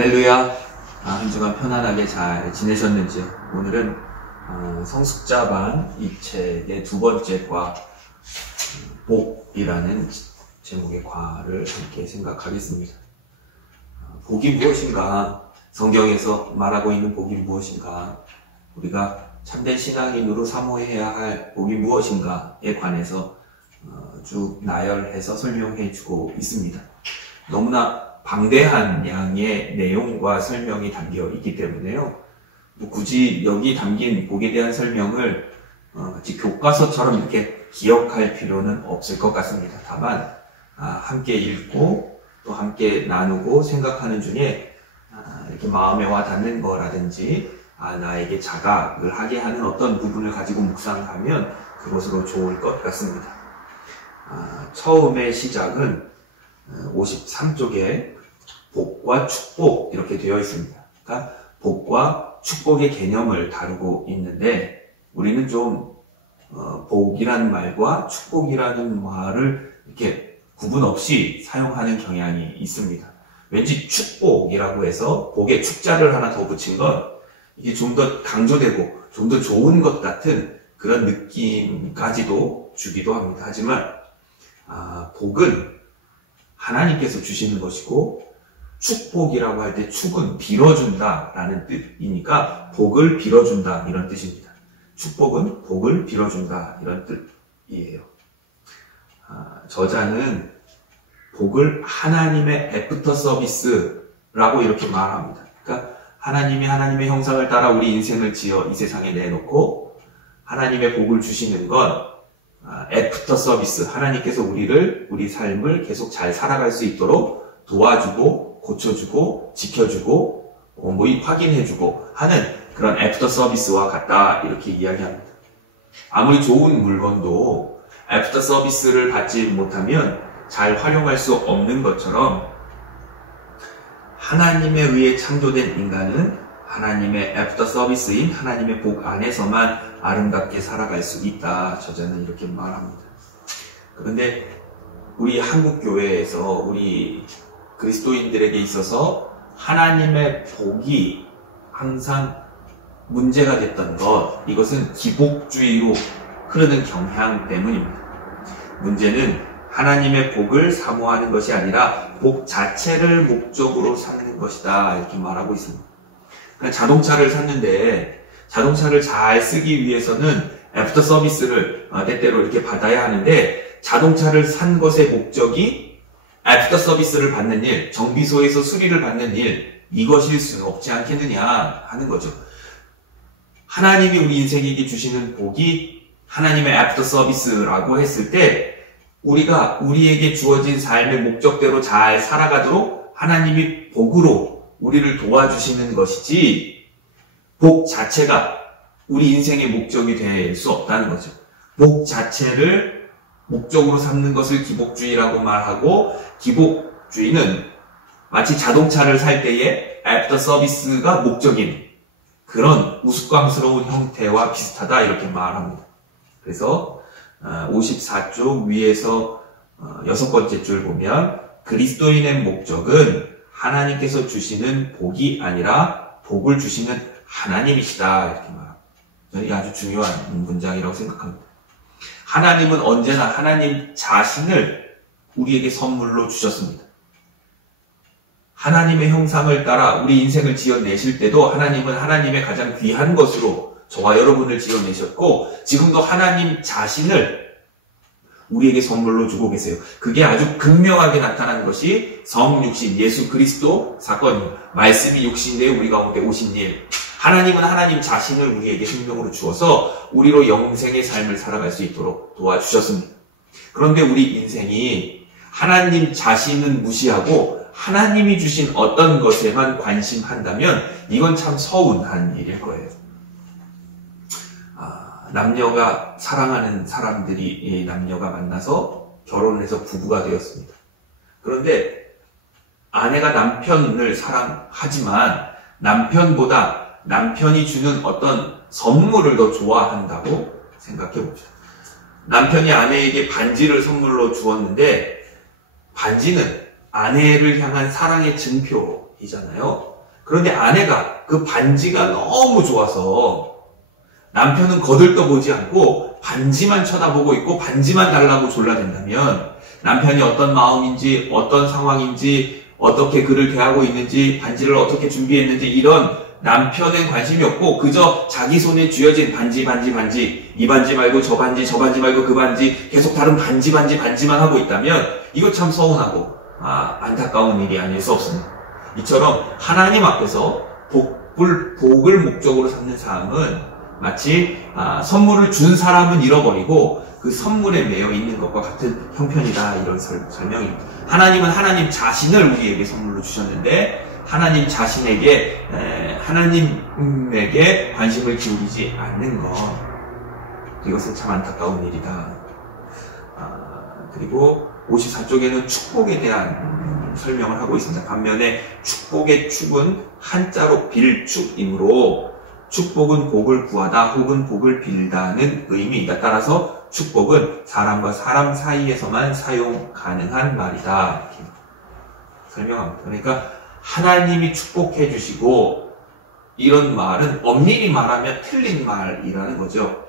할렐루야. 한 주간 편안하게 잘 지내셨는지요? 오늘은 성숙자반 이 책의 두 번째 과 복이라는 제목의 과를 함께 생각하겠습니다. 복이 무엇인가? 성경에서 말하고 있는 복이 무엇인가? 우리가 참된 신앙인으로 사모해야 할 복이 무엇인가에 관해서 쭉 나열해서 설명해 주고 있습니다. 너무나 방대한 양의 내용과 설명이 담겨 있기 때문에요. 굳이 여기 담긴 복에 대한 설명을 마치 교과서처럼 이렇게 기억할 필요는 없을 것 같습니다. 다만 함께 읽고 또 함께 나누고 생각하는 중에 이렇게 마음에 와 닿는 거라든지 나에게 자각을 하게 하는 어떤 부분을 가지고 묵상하면 그것으로 좋을 것 같습니다. 처음의 시작은 53쪽에 복과 축복 이렇게 되어 있습니다. 그러니까 복과 축복의 개념을 다루고 있는데 우리는 좀 복이라는 말과 축복이라는 말을 이렇게 구분 없이 사용하는 경향이 있습니다. 왠지 축복이라고 해서 복에 축자를 하나 더 붙인 건 이게 좀 더 강조되고 좀 더 좋은 것 같은 그런 느낌까지도 주기도 합니다. 하지만 복은 하나님께서 주시는 것이고 축복이라고 할 때 축은 빌어준다 라는 뜻이니까 복을 빌어준다 이런 뜻입니다. 축복은 복을 빌어준다 이런 뜻이에요. 저자는 복을 하나님의 애프터 서비스라고 이렇게 말합니다. 그러니까 하나님의 형상을 따라 우리 인생을 지어 이 세상에 내놓고 하나님의 복을 주시는 건 애프터 서비스, 하나님께서 우리 삶을 계속 잘 살아갈 수 있도록 도와주고 고쳐주고 지켜주고 확인해주고 하는 그런 애프터 서비스와 같다 이렇게 이야기합니다. 아무리 좋은 물건도 애프터 서비스를 받지 못하면 잘 활용할 수 없는 것처럼 하나님에 의해 창조된 인간은 하나님의 애프터 서비스인 하나님의 복 안에서만 아름답게 살아갈 수 있다. 저자는 이렇게 말합니다. 그런데 우리 한국교회에서 우리 그리스도인들에게 있어서 하나님의 복이 항상 문제가 됐던 것, 이것은 기복주의로 흐르는 경향 때문입니다. 문제는 하나님의 복을 사모하는 것이 아니라 복 자체를 목적으로 삼는 것이다 이렇게 말하고 있습니다. 자동차를 샀는데 자동차를 잘 쓰기 위해서는 애프터 서비스를 때때로 이렇게 받아야 하는데 자동차를 산 것의 목적이 애프터 서비스를 받는 일, 정비소에서 수리를 받는 일, 이것일 수는 없지 않겠느냐 하는 거죠. 하나님이 우리 인생에게 주시는 복이 하나님의 애프터 서비스라고 했을 때 우리가 우리에게 주어진 삶의 목적대로 잘 살아가도록 하나님이 복으로 우리를 도와주시는 것이지 복 자체가 우리 인생의 목적이 될 수 없다는 거죠. 복 자체를 목적으로 삼는 것을 기복주의라고 말하고 기복주의는 마치 자동차를 살 때의 애프터 서비스가 목적인 그런 우스꽝스러운 형태와 비슷하다 이렇게 말합니다. 그래서 54쪽 위에서 6번째 줄 보면 그리스도인의 목적은 하나님께서 주시는 복이 아니라 복을 주시는 하나님이시다 이렇게 말합니다. 저는 이게 아주 중요한 문장이라고 생각합니다. 하나님은 언제나 하나님 자신을 우리에게 선물로 주셨습니다. 하나님의 형상을 따라 우리 인생을 지어내실 때도 하나님은 하나님의 가장 귀한 것으로 저와 여러분을 지어내셨고 지금도 하나님 자신을 우리에게 선물로 주고 계세요. 그게 아주 극명하게 나타난 것이 성육신 예수 그리스도 사건입니다. 말씀이 육신되어 우리 가운데 오신 일. 하나님은 하나님 자신을 우리에게 생명으로 주어서 우리로 영생의 삶을 살아갈 수 있도록 도와주셨습니다. 그런데 우리 인생이 하나님 자신은 무시하고 하나님이 주신 어떤 것에만 관심한다면 이건 참 서운한 일일 거예요. 남녀가 사랑하는 사람들이 남녀가 만나서 결혼해서 부부가 되었습니다. 그런데 아내가 남편을 사랑하지만 남편보다 남편이 주는 어떤 선물을 더 좋아한다고 생각해 봅시다. 남편이 아내에게 반지를 선물로 주었는데 반지는 아내를 향한 사랑의 증표이잖아요. 그런데 아내가 그 반지가 너무 좋아서 남편은 거들떠보지 않고 반지만 쳐다보고 있고 반지만 달라고 졸라댄다면 남편이 어떤 마음인지 어떤 상황인지 어떻게 그를 대하고 있는지 반지를 어떻게 준비했는지 이런 남편에 관심이 없고 그저 자기 손에 쥐어진 반지 이 반지 말고 저 반지 말고 그 반지 계속 다른 반지만 하고 있다면 이거 참 서운하고 안타까운 일이 아닐 수 없습니다. 이처럼 하나님 앞에서 복을 목적으로 삼는 삶은 마치 선물을 준 사람은 잃어버리고 그 선물에 매여 있는 것과 같은 형편이다, 이런 설명입니다. 하나님은 하나님 자신을 우리에게 선물로 주셨는데 하나님 자신에게 하나님에게 관심을 기울이지 않는 것, 이것은 참 안타까운 일이다. 그리고 54쪽에는 축복에 대한 설명을 하고 있습니다. 반면에 축복의 축은 한자로 빌축이므로 축복은 복을 구하다 혹은 복을 빌다는 의미이다. 따라서 축복은 사람과 사람 사이에서만 사용 가능한 말이다, 이렇게 설명합니다. 그러니까 하나님이 축복해 주시고, 이런 말은 엄밀히 말하면 틀린 말이라는 거죠.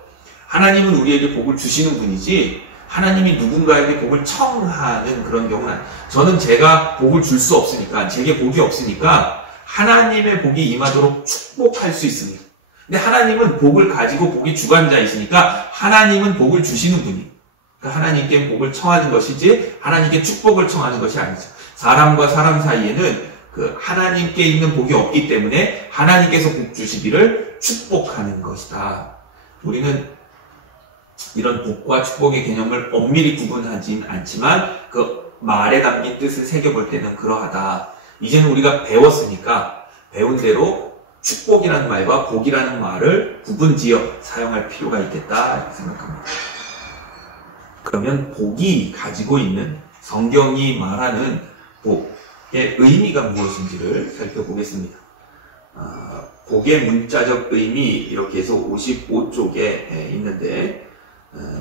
하나님은 우리에게 복을 주시는 분이지 하나님이 누군가에게 복을 청하는 그런 경우는 아니에요. 저는 제가 복을 줄 수 없으니까, 제게 복이 없으니까 하나님의 복이 임하도록 축복할 수 있습니다. 근데 하나님은 복을 가지고 복의 주관자이시니까 하나님은 복을 주시는 분이에요. 그러니까 하나님께 복을 청하는 것이지 하나님께 축복을 청하는 것이 아니죠. 사람과 사람 사이에는 그 하나님께 있는 복이 없기 때문에 하나님께서 복 주시기를 축복하는 것이다. 우리는 이런 복과 축복의 개념을 엄밀히 구분하진 않지만 그 말에 담긴 뜻을 새겨볼 때는 그러하다. 이제는 우리가 배웠으니까 배운 대로 축복이라는 말과 복이라는 말을 구분지어 사용할 필요가 있겠다, 이렇게 생각합니다. 그러면 복이 가지고 있는, 성경이 말하는 복의 의미가 무엇인지를 살펴보겠습니다. 복의 문자적 의미, 이렇게 해서 55쪽에 있는데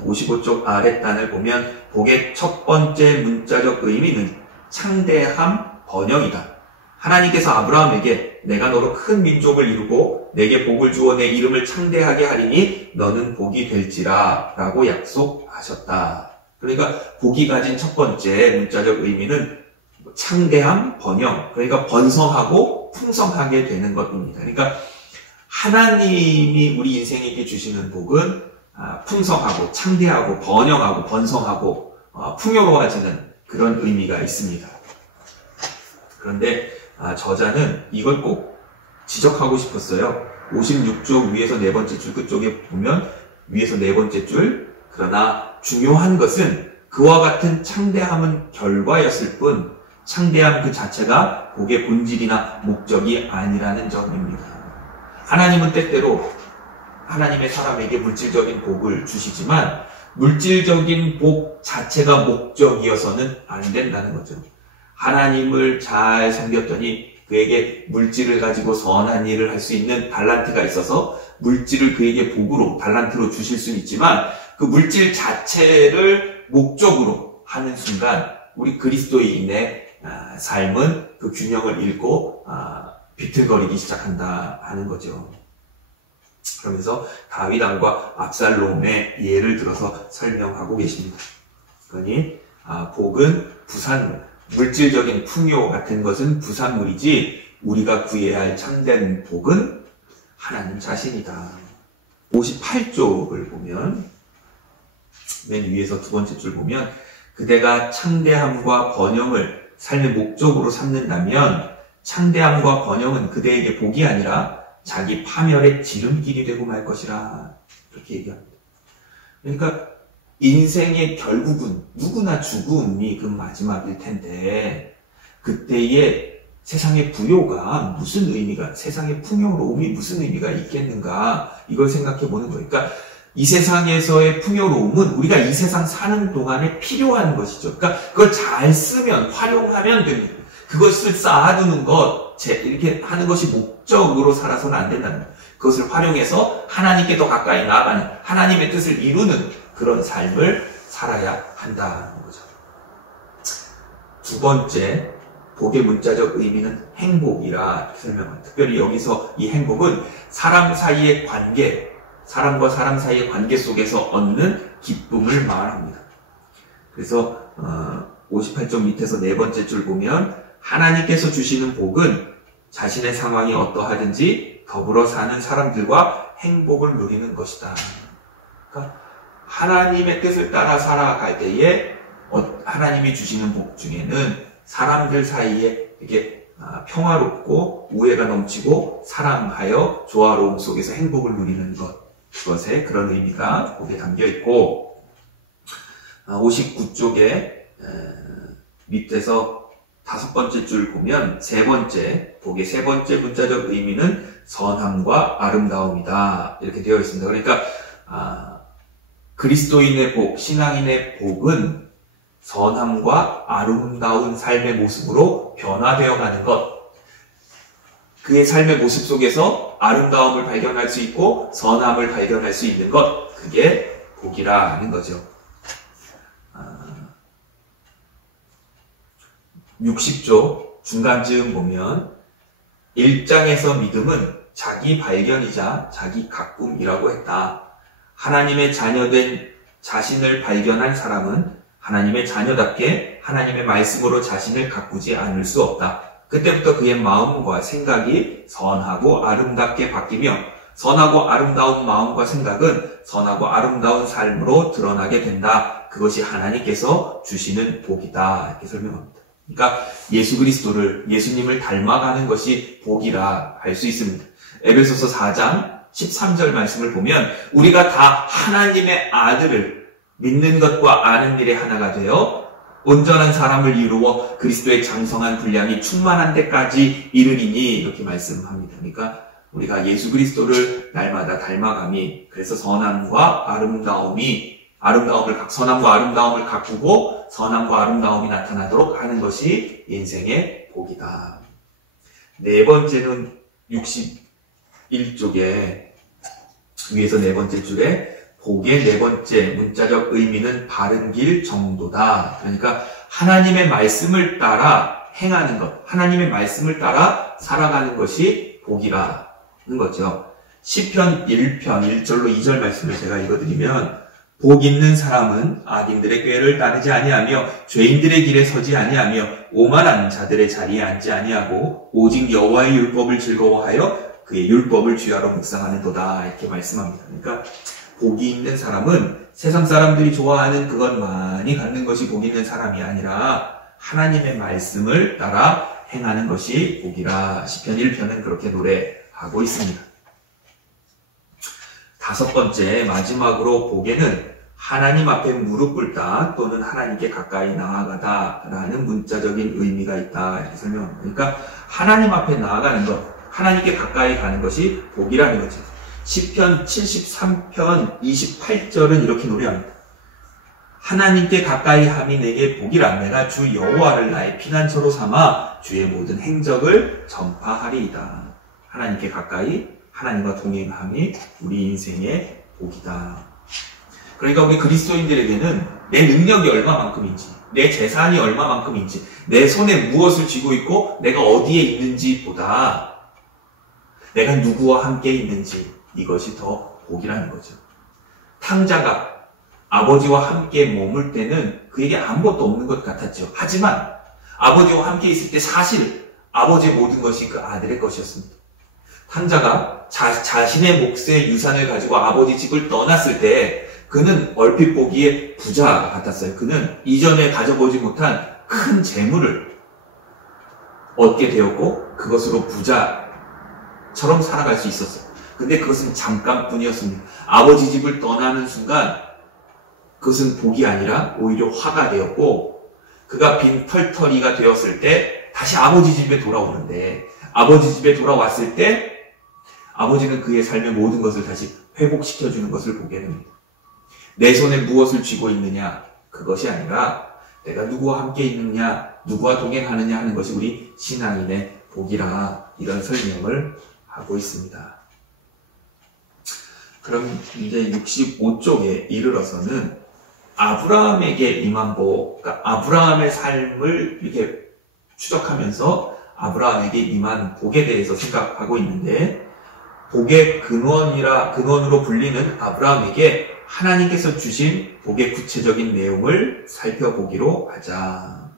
55쪽 아랫단을 보면 복의 첫 번째 문자적 의미는 창대함, 번영이다. 하나님께서 아브라함에게 내가 너로 큰 민족을 이루고 내게 복을 주어 내 이름을 창대하게 하리니 너는 복이 될지라 라고 약속하셨다. 그러니까 복이 가진 첫 번째 문자적 의미는 창대함, 번영, 그러니까 번성하고 풍성하게 되는 것입니다. 그러니까 하나님이 우리 인생에게 주시는 복은 풍성하고 창대하고 번영하고 번성하고 풍요로워지는 그런 의미가 있습니다. 그런데 저자는 이걸 꼭 지적하고 싶었어요. 56쪽 위에서 네 번째 줄 끝쪽에 보면 위에서 네 번째 줄, 그러나 중요한 것은 그와 같은 창대함은 결과였을 뿐 창대함 그 자체가 복의 본질이나 목적이 아니라는 점입니다. 하나님은 때때로 하나님의 사람에게 물질적인 복을 주시지만 물질적인 복 자체가 목적이어서는 안 된다는 거죠. 하나님을 잘 섬겼더니 그에게 물질을 가지고 선한 일을 할 수 있는 달란트가 있어서 물질을 그에게 복으로, 달란트로 주실 수는 있지만 그 물질 자체를 목적으로 하는 순간 우리 그리스도인의 삶은 그 균형을 잃고 비틀거리기 시작한다 하는 거죠. 그러면서 다윗 왕과 압살롬의 예를 들어서 설명하고 계십니다. 그러니 복은 부산물, 물질적인 풍요 같은 것은 부산물이지 우리가 구해야 할 참된 복은 하나님 자신이다. 58쪽을 보면 맨 위에서 두 번째 줄 보면 그대가 창대함과 번영을 삶의 목적으로 삼는다면 창대함과 번영은 그대에게 복이 아니라 자기 파멸의 지름길이 되고 말 것이라, 이렇게 얘기합니다. 그러니까 인생의 결국은 누구나 죽음이 그 마지막일 텐데 그때의 세상의 부요가 무슨 의미가, 세상의 풍요로움이 무슨 의미가 있겠는가, 이걸 생각해 보는 거예요. 그러니까 이 세상에서의 풍요로움은 우리가 이 세상 사는 동안에 필요한 것이죠. 그러니까 그걸 잘 쓰면, 활용하면 됩니다. 그것을 쌓아두는 것, 이렇게 하는 것이 목적으로 살아서는 안 된다는 거예요. 그것을 활용해서 하나님께 더 가까이 나아가는, 하나님의 뜻을 이루는 그런 삶을 살아야 한다는 거죠. 두 번째, 복의 문자적 의미는 행복이라 설명합니다. 특별히 여기서 이 행복은 사람 사이의 관계, 사람과 사람 사이의 관계 속에서 얻는 기쁨을 말합니다. 그래서 58쪽 밑에서 네 번째 줄 보면 하나님께서 주시는 복은 자신의 상황이 어떠하든지 더불어 사는 사람들과 행복을 누리는 것이다. 그러니까 하나님의 뜻을 따라 살아갈 때에 하나님이 주시는 복 중에는 사람들 사이에 이렇게 평화롭고 우애가 넘치고 사랑하여 조화로움 속에서 행복을 누리는 그것에 그런 의미가 복에 담겨 있고, 59쪽에 밑에서 5번째 줄 보면 복의 세 번째 문자적 의미는 선함과 아름다움이다 이렇게 되어 있습니다. 그러니까 그리스도인의 복, 신앙인의 복은 선함과 아름다운 삶의 모습으로 변화되어 가는 것, 그의 삶의 모습 속에서 아름다움을 발견할 수 있고 선함을 발견할 수 있는 것, 그게 복이라 하는 거죠. 60조 중간쯤 보면 1장에서 믿음은 자기 발견이자 자기 가꿈이라고 했다. 하나님의 자녀된 자신을 발견한 사람은 하나님의 자녀답게 하나님의 말씀으로 자신을 가꾸지 않을 수 없다. 그때부터 그의 마음과 생각이 선하고 아름답게 바뀌며 선하고 아름다운 마음과 생각은 선하고 아름다운 삶으로 드러나게 된다. 그것이 하나님께서 주시는 복이다. 이렇게 설명합니다. 그러니까 예수 그리스도를, 예수님을 닮아가는 것이 복이라 할 수 있습니다. 에베소서 4장 13절 말씀을 보면 우리가 다 하나님의 아들을 믿는 것과 아는 일에 하나가 되어 온전한 사람을 이루어 그리스도의 장성한 분량이 충만한 데까지 이르리니 이렇게 말씀합니다. 그러니까 우리가 예수 그리스도를 날마다 닮아감이, 그래서 선함과 아름다움을 가꾸고 선함과 아름다움이 나타나도록 하는 것이 인생의 복이다. 네 번째는 61쪽에 위에서 네 번째 줄에 복의 네 번째 문자적 의미는 바른 길 정도다. 그러니까 하나님의 말씀을 따라 행하는 것, 하나님의 말씀을 따라 살아가는 것이 복이라는 거죠. 시편 1편 1절로 2절 말씀을 제가 읽어드리면 복 있는 사람은 악인들의 꾀를 따르지 아니하며 죄인들의 길에 서지 아니하며 오만한 자들의 자리에 앉지 아니하고 오직 여호와의 율법을 즐거워하여 그의 율법을 주야로 묵상하는도다. 이렇게 말씀합니다. 그러니까 복이 있는 사람은 세상 사람들이 좋아하는 그것만이 갖는 것이 복 있는 사람이 아니라 하나님의 말씀을 따라 행하는 것이 복이라 시편 1편은 그렇게 노래하고 있습니다. 5번째, 마지막으로 복에는 하나님 앞에 무릎 꿇다 또는 하나님께 가까이 나아가다 라는 문자적인 의미가 있다 이렇게 설명합니다. 그러니까 하나님 앞에 나아가는 것, 하나님께 가까이 가는 것이 복이라는 거죠. 시편 73편 28절은 이렇게 노래합니다. 하나님께 가까이 함이 내게 복이라. 내가 주 여호와를 나의 피난처로 삼아 주의 모든 행적을 전파하리이다. 하나님께 가까이, 하나님과 동행함이 우리 인생의 복이다. 그러니까 우리 그리스도인들에게는 내 능력이 얼마만큼인지, 내 재산이 얼마만큼인지, 내 손에 무엇을 쥐고 있고 내가 어디에 있는지 보다 내가 누구와 함께 있는지, 이것이 더 복이라는 거죠. 탕자가 아버지와 함께 머물 때는 그에게 아무것도 없는 것 같았죠. 하지만 아버지와 함께 있을 때 사실 아버지의 모든 것이 그 아들의 것이었습니다. 탕자가 자신의 몫의 유산을 가지고 아버지 집을 떠났을 때 그는 얼핏 보기에 부자 같았어요. 그는 이전에 가져보지 못한 큰 재물을 얻게 되었고 그것으로 부자처럼 살아갈 수 있었어요. 근데 그것은 잠깐뿐이었습니다. 아버지 집을 떠나는 순간 그것은 복이 아니라 오히려 화가 되었고, 그가 빈 털터리가 되었을 때 다시 아버지 집에 돌아오는데, 아버지 집에 돌아왔을 때 아버지는 그의 삶의 모든 것을 다시 회복시켜주는 것을 보게 됩니다. 내 손에 무엇을 쥐고 있느냐, 그것이 아니라 내가 누구와 함께 있느냐, 누구와 동행하느냐 하는 것이 우리 신앙인의 복이라, 이런 설명을 하고 있습니다. 그럼 이제 65쪽에 이르러서는 아브라함에게 임한 복, 그러니까 아브라함의 삶을 이렇게 추적하면서 아브라함에게 임한 복에 대해서 생각하고 있는데, 복의 근원으로 불리는 아브라함에게 하나님께서 주신 복의 구체적인 내용을 살펴보기로 하자.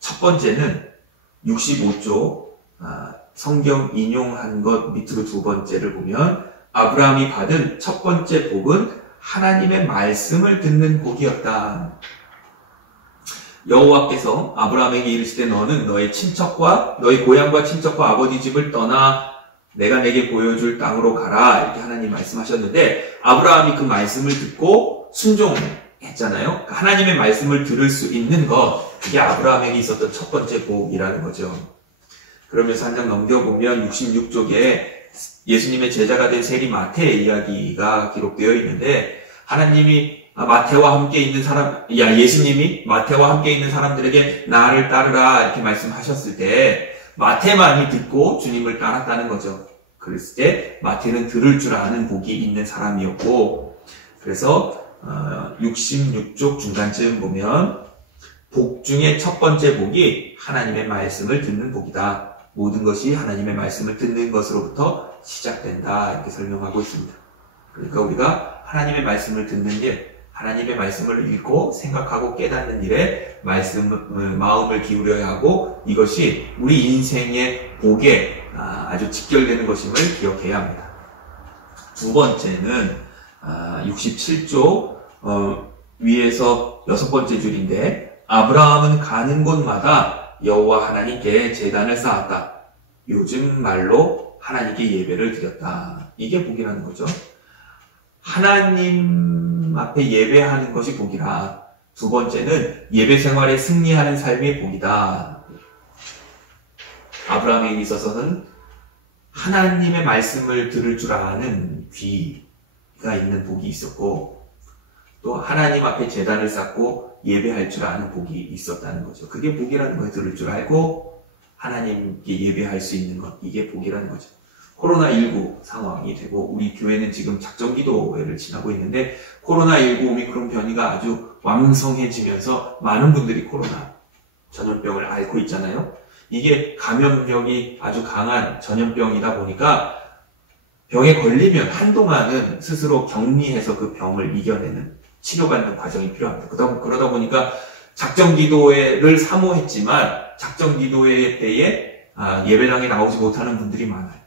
첫 번째는 65조 성경 인용한 것 밑으로 두 번째를 보면, 아브라함이 받은 첫 번째 복은 하나님의 말씀을 듣는 복이었다. 여호와께서 아브라함에게 이르시되 너는 너의 친척과 너의 고향과 친척과 아버지 집을 떠나 내가 내게 보여줄 땅으로 가라, 이렇게 하나님 말씀하셨는데, 아브라함이 그 말씀을 듣고 순종했잖아요. 하나님의 말씀을 들을 수 있는 것, 그게 아브라함에게 있었던 첫 번째 복이라는 거죠. 그러면서 한 장 넘겨보면 66쪽에 예수님의 제자가 된 세리 마태의 이야기가 기록되어 있는데, 하나님이 마태와 함께 있는 예수님이 마태와 함께 있는 사람들에게 나를 따르라 이렇게 말씀하셨을 때 마태만이 듣고 주님을 따랐다는 거죠. 그랬을 때 마태는 들을 줄 아는 복이 있는 사람이었고, 그래서 66쪽 중간쯤 보면 복 중에 첫 번째 복이 하나님의 말씀을 듣는 복이다. 모든 것이 하나님의 말씀을 듣는 것으로부터 시작된다, 이렇게 설명하고 있습니다. 그러니까 우리가 하나님의 말씀을 듣는 일, 하나님의 말씀을 읽고 생각하고 깨닫는 일에 마음을 기울여야 하고, 이것이 우리 인생의 복에 아주 직결되는 것임을 기억해야 합니다. 두 번째는 67조 위에서 여섯 번째 줄인데, 아브라함은 가는 곳마다 여호와 하나님께 제단을 쌓았다. 요즘 말로 하나님께 예배를 드렸다. 이게 복이라는 거죠. 하나님 앞에 예배하는 것이 복이라. 두 번째는 예배 생활에 승리하는 삶이 복이다. 아브라함에게 있어서는 하나님의 말씀을 들을 줄 아는 귀가 있는 복이 있었고, 또 하나님 앞에 제단을 쌓고 예배할 줄 아는 복이 있었다는 거죠. 그게 복이라는 거예요. 들을 줄 알고 하나님께 예배할 수 있는 것, 이게 복이라는 거죠. 코로나19 상황이 되고, 우리 교회는 지금 작정기도회를 지나고 있는데, 코로나19 오미크론 변이가 아주 왕성해지면서 많은 분들이 코로나 전염병을 앓고 있잖아요. 이게 감염력이 아주 강한 전염병이다 보니까 병에 걸리면 한동안은 스스로 격리해서 그 병을 이겨내는, 치료받는 과정이 필요합니다. 그러다 보니까 작정기도회를 사모했지만 작정기도회 때에 예배당에 나오지 못하는 분들이 많아요.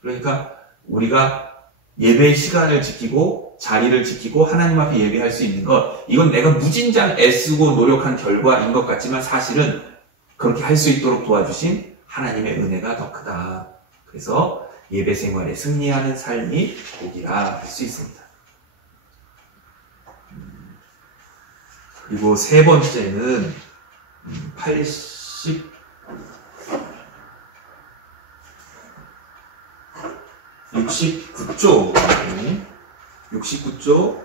그러니까 우리가 예배 시간을 지키고 자리를 지키고 하나님 앞에 예배할 수 있는 것, 이건 내가 무진장 애쓰고 노력한 결과인 것 같지만 사실은 그렇게 할 수 있도록 도와주신 하나님의 은혜가 더 크다. 그래서 예배 생활에 승리하는 삶이 복이라 할 수 있습니다. 그리고 세 번째는 69조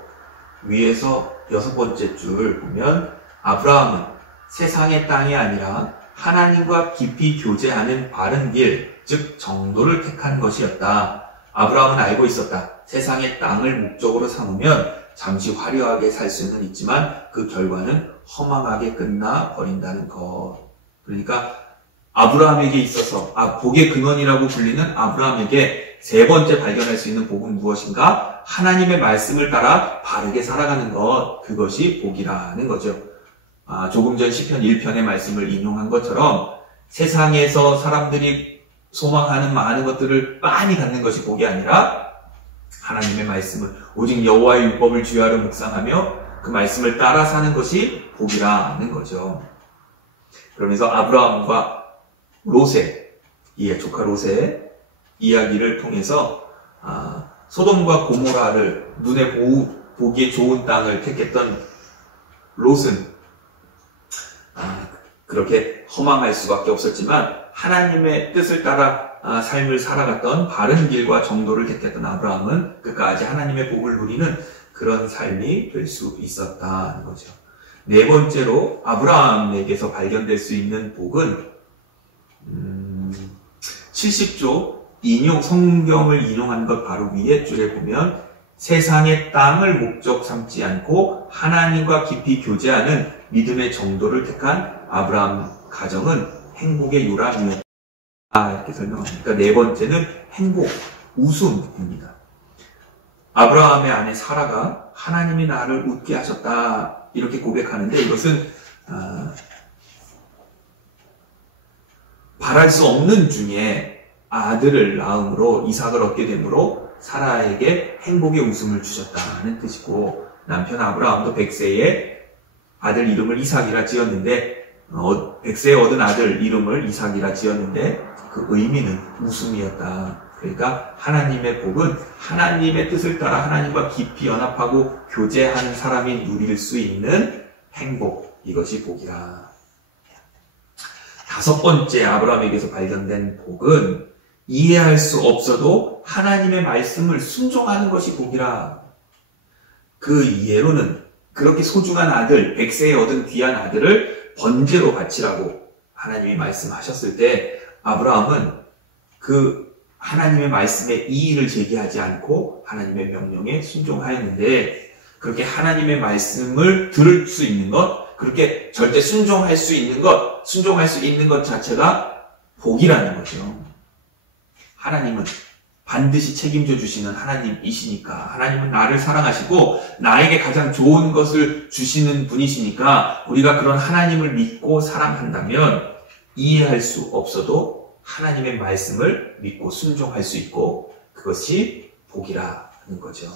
위에서 여섯 번째 줄 보면, 아브라함은 세상의 땅이 아니라 하나님과 깊이 교제하는 바른 길, 즉 정도를 택한 것이었다. 아브라함은 알고 있었다. 세상의 땅을 목적으로 삼으면 잠시 화려하게 살 수는 있지만 그 결과는 허망하게 끝나 버린다는 것. 그러니까 아브라함에게 있어서 복의 근원이라고 불리는 아브라함에게 세 번째 발견할 수 있는 복은 무엇인가? 하나님의 말씀을 따라 바르게 살아가는 것, 그것이 복이라는 거죠. 조금 전 시편 1편의 말씀을 인용한 것처럼 세상에서 사람들이 소망하는 많은 것들을 많이 갖는 것이 복이 아니라 하나님의 말씀을, 오직 여호와의 율법을 주야로 묵상하며 그 말씀을 따라 사는 것이 복이라는 거죠. 그러면서 아브라함과 롯의, 조카 롯의 이야기를 통해서 소돔과 고모라를 눈에 보기에 좋은 땅을 택했던 롯은 그렇게 허망할 수밖에 없었지만 하나님의 뜻을 따라 삶을 살아갔던 바른 길과 정도를 택했던 아브라함은 끝까지 하나님의 복을 누리는 그런 삶이 될 수 있었다는 거죠. 네 번째로 아브라함에게서 발견될 수 있는 복은 70조 성경을 인용한 것 바로 위에 줄에 보면, 세상의 땅을 목적 삼지 않고 하나님과 깊이 교제하는 믿음의 정도를 택한 아브라함 가정은 행복의 요람이었다. 이렇게 설명합니다. 그러니까 네 번째는 행복, 웃음입니다. 아브라함의 아내 사라가 하나님이 나를 웃게 하셨다 이렇게 고백하는데, 이것은 바랄 수 없는 중에 아들을 낳음으로 이삭을 얻게 되므로 사라에게 행복의 웃음을 주셨다는 뜻이고, 남편 아브라함도 100세에 아들 이름을 이삭이라 지었는데, 100세에 얻은 아들 이름을 이삭이라 지었는데 그 의미는 웃음이었다. 그러니까 하나님의 복은 하나님의 뜻을 따라 하나님과 깊이 연합하고 교제하는 사람이 누릴 수 있는 행복, 이것이 복이라. 다섯 번째 아브라함에게서 발견된 복은 이해할 수 없어도 하나님의 말씀을 순종하는 것이 복이라. 그 이해로는 그렇게 소중한 아들, 100세에 얻은 귀한 아들을 번제로 바치라고 하나님이 말씀하셨을 때 아브라함은 그 하나님의 말씀에 이의를 제기하지 않고 하나님의 명령에 순종하였는데, 그렇게 하나님의 말씀을 들을 수 있는 것, 그렇게 절대 순종할 수 있는 것 자체가 복이라는 거죠. 하나님은 반드시 책임져 주시는 하나님이시니까, 하나님은 나를 사랑하시고 나에게 가장 좋은 것을 주시는 분이시니까, 우리가 그런 하나님을 믿고 사랑한다면 이해할 수 없어도 하나님의 말씀을 믿고 순종할 수 있고, 그것이 복이라는 거죠.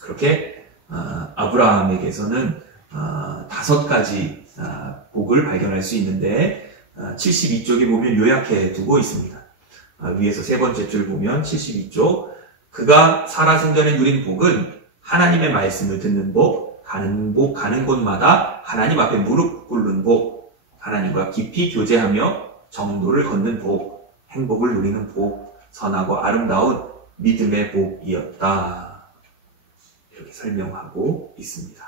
그렇게 아브라함에게서는 5가지 복을 발견할 수 있는데, 72쪽에 보면 요약해 두고 있습니다. 위에서 세 번째 줄 보면 72쪽, 그가 살아 생전에 누린 복은 하나님의 말씀을 듣는 복, 가는 곳마다 하나님 앞에 무릎 꿇는 복, 하나님과 깊이 교제하며 정도를 걷는 복, 행복을 누리는 복, 선하고 아름다운 믿음의 복이었다. 이렇게 설명하고 있습니다.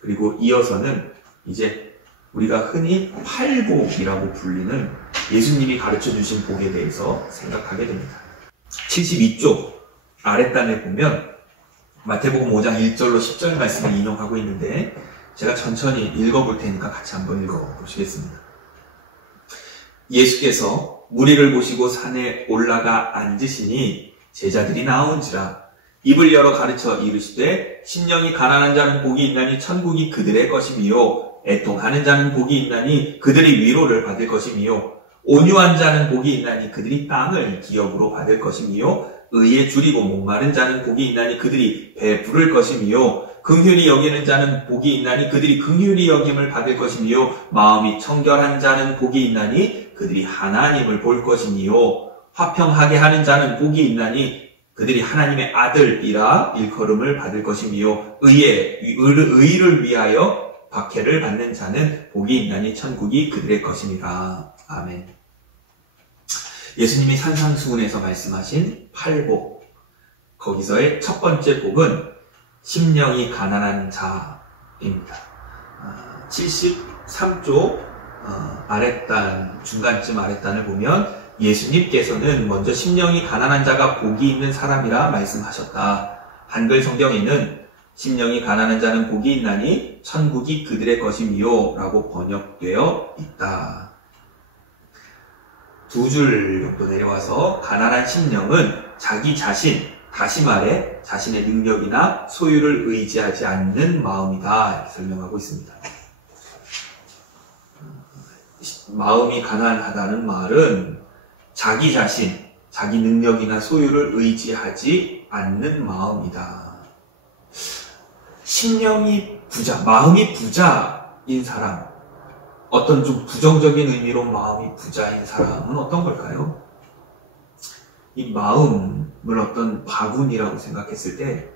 그리고 이어서는 이제 우리가 흔히 팔복이라고 불리는 예수님이 가르쳐 주신 복에 대해서 생각하게 됩니다. 72쪽 아랫단에 보면 마태복음 5장 1절로 10절 말씀을 인용하고 있는데, 제가 천천히 읽어볼 테니까 같이 한번 읽어보시겠습니다. 예수께서 무리를 보시고 산에 올라가 앉으시니 제자들이 나온지라 입을 열어 가르쳐 이르시되, 심령이 가난한 자는 복이 있나니 천국이 그들의 것이미요, 애통하는 자는 복이 있나니 그들이 위로를 받을 것이미요, 온유한 자는 복이 있나니 그들이 땅을 기업으로 받을 것이미요, 의에 줄이고 목마른 자는 복이 있나니 그들이 배부를 것이미요, 긍휼히 여기는 자는 복이 있나니 그들이 긍휼히 여김을 받을 것이미요, 마음이 청결한 자는 복이 있나니 그들이 하나님을 볼 것이미요, 화평하게 하는 자는 복이 있나니 그들이 하나님의 아들이라 일컬음을 받을 것이미요, 의를 위하여 박해를 받는 자는 복이 있나니 천국이 그들의 것이니라. 아멘. 예수님이 산상수훈에서 말씀하신 팔복, 거기서의 첫 번째 복은 심령이 가난한 자입니다. 73쪽 아랫단, 중간쯤 아랫단을 보면 예수님께서는 먼저 심령이 가난한 자가 복이 있는 사람이라 말씀하셨다. 한글 성경에는 심령이 가난한 자는 복이 있나니 천국이 그들의 것이미요 라고 번역되어 있다. 2줄 정도 내려와서 가난한 심령은 자기 자신, 다시 말해 자신의 능력이나 소유를 의지하지 않는 마음이다 이렇게 설명하고 있습니다. 마음이 가난하다는 말은 자기 자신, 자기 능력이나 소유를 의지하지 않는 마음이다. 심령이 마음이 부자인 사람, 어떤 좀 부정적인 의미로 마음이 부자인 사람은 어떤 걸까요? 이 마음을 어떤 바구니라고 생각했을 때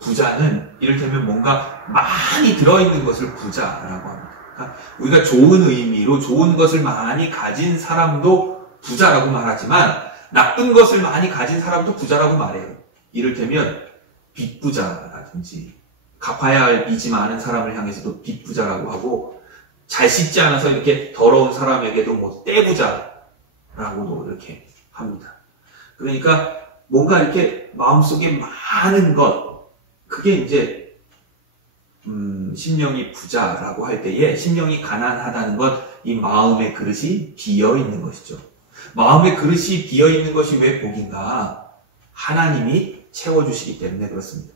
부자는 이를테면 뭔가 많이 들어있는 것을 부자라고 합니다. 그러니까 우리가 좋은 의미로 좋은 것을 많이 가진 사람도 부자라고 말하지만 나쁜 것을 많이 가진 사람도 부자라고 말해요. 이를테면 빚부자라든지 갚아야 할 빚이 많은 사람을 향해서도 빚부자라고 하고, 잘 씻지 않아서 이렇게 더러운 사람에게도 뭐 떼부자라고도 이렇게 합니다. 그러니까 뭔가 이렇게 마음속에 많은 것, 그게 이제 심령이 부자라고 할 때에 심령이 가난하다는 건 이 마음의 그릇이 비어 있는 것이죠. 마음의 그릇이 비어 있는 것이 왜 복인가? 하나님이 채워주시기 때문에 그렇습니다.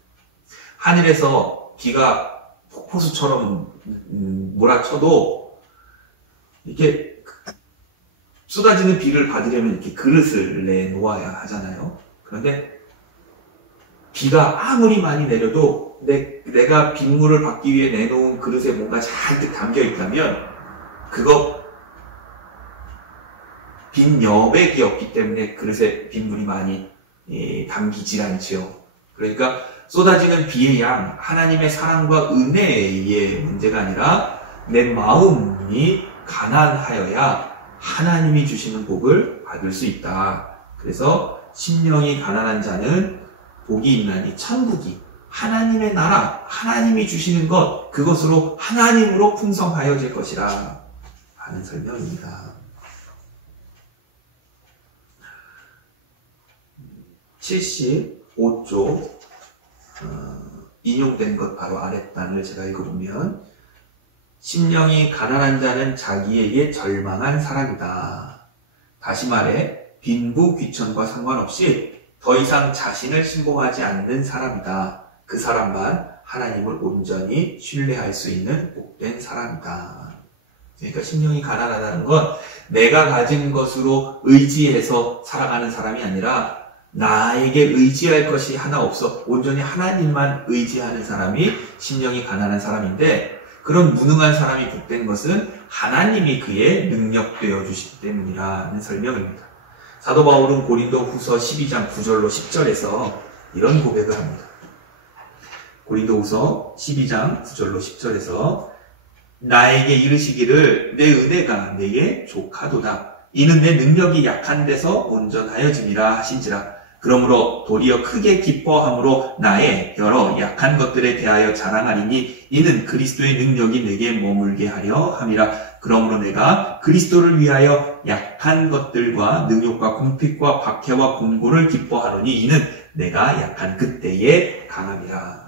하늘에서 비가 폭포수처럼 몰아쳐도 이렇게 쏟아지는 비를 받으려면 이렇게 그릇을 내놓아야 하잖아요. 그런데 비가 아무리 많이 내려도 내가 빗물을 받기 위해 내놓은 그릇에 뭔가 잔뜩 담겨 있다면 그거 빈여백이 없기 때문에 그릇에 빗물이 많이 담기질 않지요. 그러니까 쏟아지는 비의 양, 하나님의 사랑과 은혜의 문제가 아니라 내 마음이 가난하여야 하나님이 주시는 복을 받을 수 있다. 그래서 심령이 가난한 자는 복이 있나니 천국이 하나님의 나라, 하나님이 주시는 것, 그것으로 하나님으로 풍성하여질 것이라 하는 설명입니다. 75쪽 인용된 것 바로 아랫단을 제가 읽어보면 심령이 가난한 자는 자기에게 절망한 사람이다. 다시 말해 빈부 귀천과 상관없이 더 이상 자신을 신봉하지 않는 사람이다. 그 사람만 하나님을 온전히 신뢰할 수 있는 복된 사람이다. 그러니까 심령이 가난하다는 건 내가 가진 것으로 의지해서 살아가는 사람이 아니라 나에게 의지할 것이 하나 없어 온전히 하나님만 의지하는 사람이 심령이 가난한 사람인데, 그런 무능한 사람이 복된 것은 하나님이 그의 능력 되어 주시기 때문이라는 설명입니다. 사도 바울은 고린도 후서 12장 9절로 10절에서 이런 고백을 합니다. 고린도 후서 12장 9절로 10절에서 나에게 이르시기를 내 은혜가 내게 족하도다. 이는 내 능력이 약한 데서 온전하여짐이라 하신지라. 그러므로 도리어 크게 기뻐함으로 나의 여러 약한 것들에 대하여 자랑하리니 이는 그리스도의 능력이 내게 머물게 하려 함이라. 그러므로 내가 그리스도를 위하여 약한 것들과 능욕과 궁핍과 박해와 공고를 기뻐하노니 이는 내가 약한 그때에 강함이라.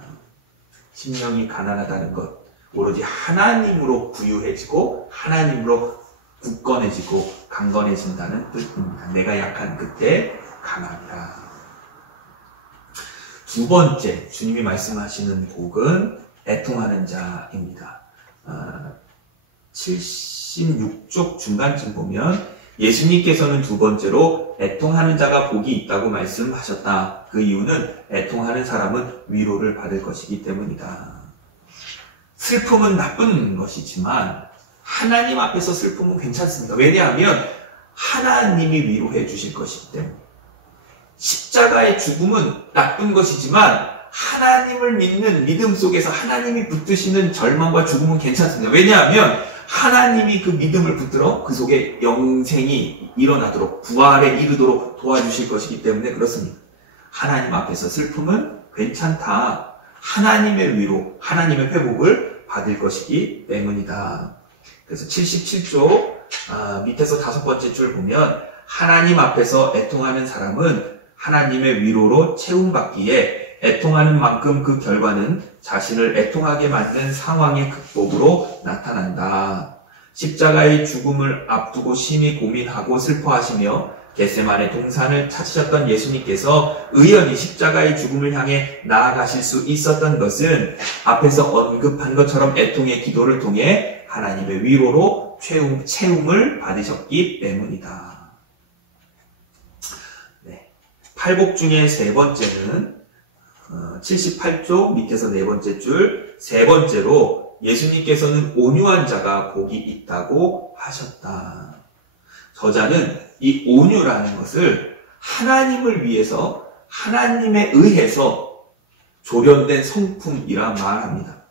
심령이 가난하다는 것, 오로지 하나님으로 부유해지고 하나님으로 굳건해지고 강건해진다는 뜻입니다. 내가 약한 그때 강함이라. 두 번째 주님이 말씀하시는 복은 애통하는 자입니다. 76쪽 중간쯤 보면 예수님께서는 두 번째로 애통하는 자가 복이 있다고 말씀하셨다. 그 이유는 애통하는 사람은 위로를 받을 것이기 때문이다. 슬픔은 나쁜 것이지만 하나님 앞에서 슬픔은 괜찮습니다. 왜냐하면 하나님이 위로해 주실 것이기 때문에. 십자가의 죽음은 나쁜 것이지만 하나님을 믿는 믿음 속에서 하나님이 붙드시는 절망과 죽음은 괜찮습니다. 왜냐하면 하나님이 그 믿음을 붙들어 그 속에 영생이 일어나도록 부활에 이르도록 도와주실 것이기 때문에 그렇습니다. 하나님 앞에서 슬픔은 괜찮다. 하나님의 위로, 하나님의 회복을 받을 것이기 때문이다. 그래서 77쪽 밑에서 5번째 줄 보면 하나님 앞에서 애통하는 사람은 하나님의 위로로 채움받기에 애통하는 만큼 그 결과는 자신을 애통하게 만든 상황의 극복으로 나타난다. 십자가의 죽음을 앞두고 심히 고민하고 슬퍼하시며 겟세마네 동산을 찾으셨던 예수님께서 의연히 십자가의 죽음을 향해 나아가실 수 있었던 것은 앞에서 언급한 것처럼 애통의 기도를 통해 하나님의 위로로 채움을 받으셨기 때문이다. 팔복 중에 세 번째는 78쪽 밑에서 네 번째 줄, 세 번째로 예수님께서는 온유한 자가 복이 있다고 하셨다. 저자는 이 온유라는 것을 하나님을 위해서 하나님에 의해서 조련된 성품이라 말합니다.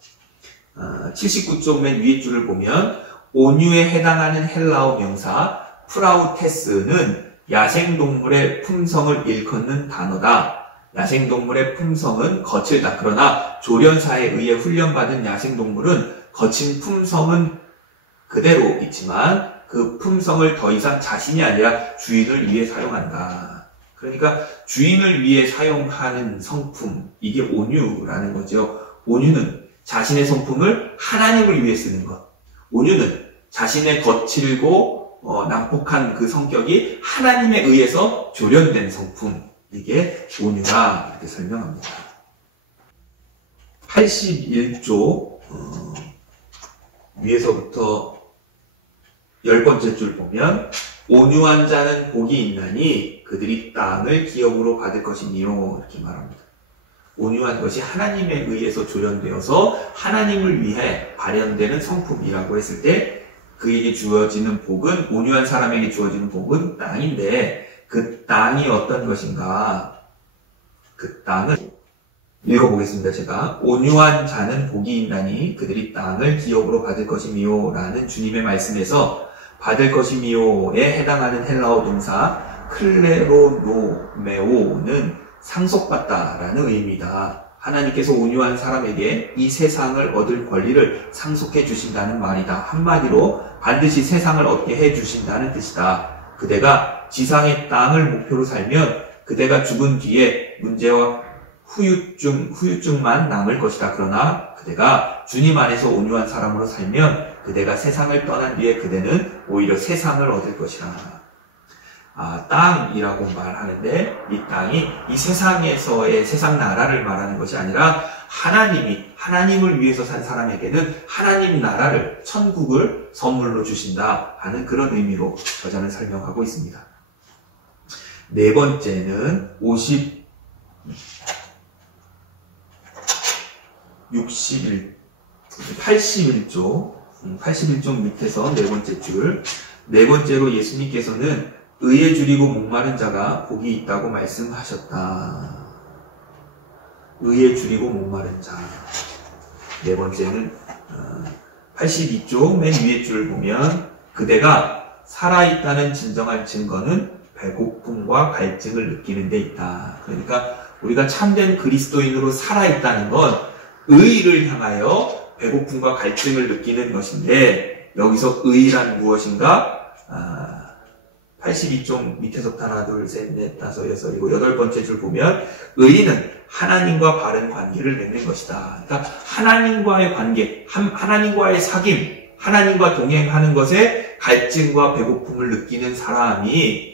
79쪽 맨 위에 줄을 보면 온유에 해당하는 헬라어 명사 프라우테스는 야생동물의 품성을 일컫는 단어다. 야생동물의 품성은 거칠다. 그러나 조련사에 의해 훈련받은 야생동물은 거친 품성은 그대로 있지만 그 품성을 더 이상 자신이 아니라 주인을 위해 사용한다. 그러니까 주인을 위해 사용하는 성품, 이게 온유라는 거죠. 온유는 자신의 성품을 하나님을 위해 쓰는 것. 온유는 자신의 거칠고 난폭한 그 성격이 하나님에 의해서 조련된 성품. 이게 온유라 이렇게 설명합니다. 81조 위에서부터 10번째 줄 보면 온유한 자는 복이 있나니 그들이 땅을 기업으로 받을 것이니요 이렇게 말합니다. 온유한 것이 하나님에 의해서 조련되어서 하나님을 위해 발현되는 성품이라고 했을 때 그에게 주어지는 복은, 온유한 사람에게 주어지는 복은 땅인데 그 땅이 어떤 것인가? 그 땅은 읽어보겠습니다. 제가 온유한 자는 복이 있나니 그들이 땅을 기업으로 받을 것이미요 라는 주님의 말씀에서 받을 것이미요에 해당하는 헬라어 동사 클레로노메오는 상속받다라는 의미다. 하나님께서 온유한 사람에게 이 세상을 얻을 권리를 상속해 주신다는 말이다. 한마디로 반드시 세상을 얻게 해 주신다는 뜻이다. 그대가 지상의 땅을 목표로 살면 그대가 죽은 뒤에 문제와 후유증만 남을 것이다. 그러나 그대가 주님 안에서 온유한 사람으로 살면 그대가 세상을 떠난 뒤에 그대는 오히려 세상을 얻을 것이라. 땅이라고 말하는데 이 땅이 이 세상에서의 세상 나라를 말하는 것이 아니라 하나님을 위해서 산 사람에게는 하나님 나라를, 천국을 선물로 주신다 하는 그런 의미로 저자는 설명하고 있습니다. 네 번째는 81쪽 밑에서 네 번째 줄. 네 번째로 예수님께서는 의에 줄이고 목마른 자가 복이 있다고 말씀하셨다. 의에 줄이고 목마른 자. 네 번째는 82쪽 맨 위에 줄을 보면 그대가 살아있다는 진정한 증거는 배고픔과 갈증을 느끼는 데 있다. 그러니까 우리가 참된 그리스도인으로 살아있다는 건 의를 향하여 배고픔과 갈증을 느끼는 것인데 여기서 의란 무엇인가? 82쪽 밑에서부터 하나, 둘, 셋, 넷, 다섯, 여섯, 일곱, 여덟 번째 줄 보면 의인은 하나님과 바른 관계를 맺는 것이다. 그러니까 하나님과의 관계, 하나님과의 사귐, 하나님과 동행하는 것에 갈증과 배고픔을 느끼는 사람이